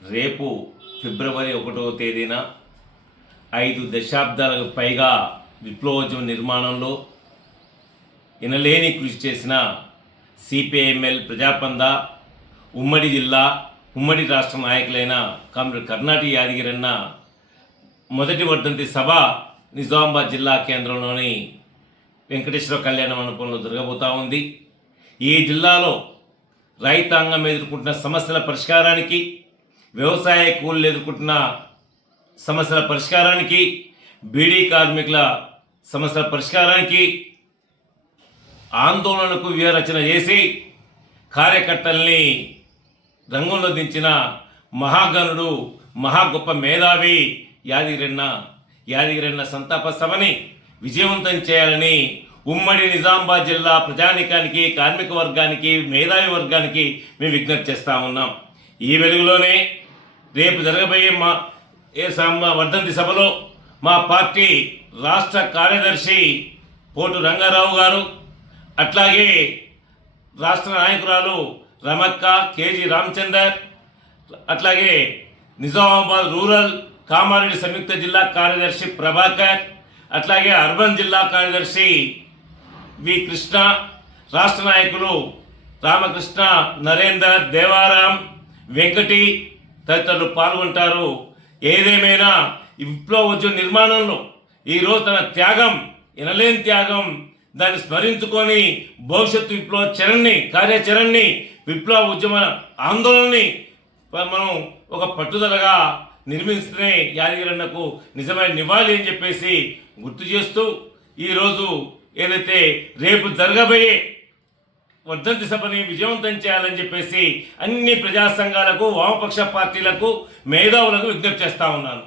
రేపు ఫిబ్రవరి 1వ తేదీన 5 దశాబ్దాలకు పైగా విప్లవోద్యమ నిర్మాణంలో ఎనలేని కృషి చేసిన సిపిఐఎంఎల్ ప్రజాపంద ఉమ్మడి జిల్లా ఉమ్మడి రాష్ట్ర నాయకులైన కామ్రేడ్ కర్ణాటి యాదగిరన్న మొదటి వర్ధంతి సభ నిజామాబాద్ జిల్లా కేంద్రంలోని వెంకటేశ్వర కళ్యాణ మండపంలో జరగబోతూ ఉంది. ఈ జిల్లాలో రైతాంగం ఎదుర్కొంటున్న సమస్యల పరిష్కారానికి, వ్యవసాయ కూలీలు ఎదుర్కొంటున్న సమస్యల పరిష్కారానికి, బీడీ కార్మికుల సమస్యల పరిష్కారానికి ఆందోళనకు వ్యూహరచన చేసి కార్యకర్తల్ని రంగంలో దించిన మహాగణుడు, మహా గొప్ప మేధావి యాదగిరన్న సంతాప సభని విజయవంతం చేయాలని ఉమ్మడి నిజామాబాద్ జిల్లా ప్రజానీకానికి, కార్మిక వర్గానికి, మేధావి వర్గానికి మేము విజ్ఞప్తి చేస్తూ ఉన్నాం. ఈ వెలుగులోనే రేపు జరగబోయే వర్ధంతి సభలో మా పార్టీ రాష్ట్ర కార్యదర్శి పోటు రంగారావు గారు, అట్లాగే రాష్ట్ర నాయకురాలు రమక్క, కేజీ రామచందర్, అట్లాగే నిజామాబాద్ రూరల్ కామారెడ్డి సంయుక్త జిల్లా కార్యదర్శి ప్రభాకర్, అట్లాగే అర్బన్ జిల్లా కార్యదర్శి వి కృష్ణ, రాష్ట్ర నాయకులు రామకృష్ణ, నరేందర్, దేవారాం, వెంకటి తదితరులు పాల్గొంటారు. ఏదేమైనా ఈ విప్లవోద్యమ నిర్మాణంలో ఈరోజు తన త్యాగం, ఎనలేని త్యాగం, దాన్ని స్మరించుకొని భవిష్యత్తు విప్లవ కార్యాచరణని, విప్లవ ఉద్యమ ఆందోళనని మనం ఒక పట్టుదలగా నిర్మిస్తూనే యాదగిరన్నకు నిజమైన నివాళి అని చెప్పేసి గుర్తు చేస్తూ, ఈరోజు ఏదైతే రేపు జరగబోయే వర్ధంతి సభని విజయవంతం చేయాలని చెప్పేసి అన్ని ప్రజా సంఘాలకు, వామపక్ష పార్టీలకు, మేధావులకు విజ్ఞప్తి చేస్తూ ఉన్నాను.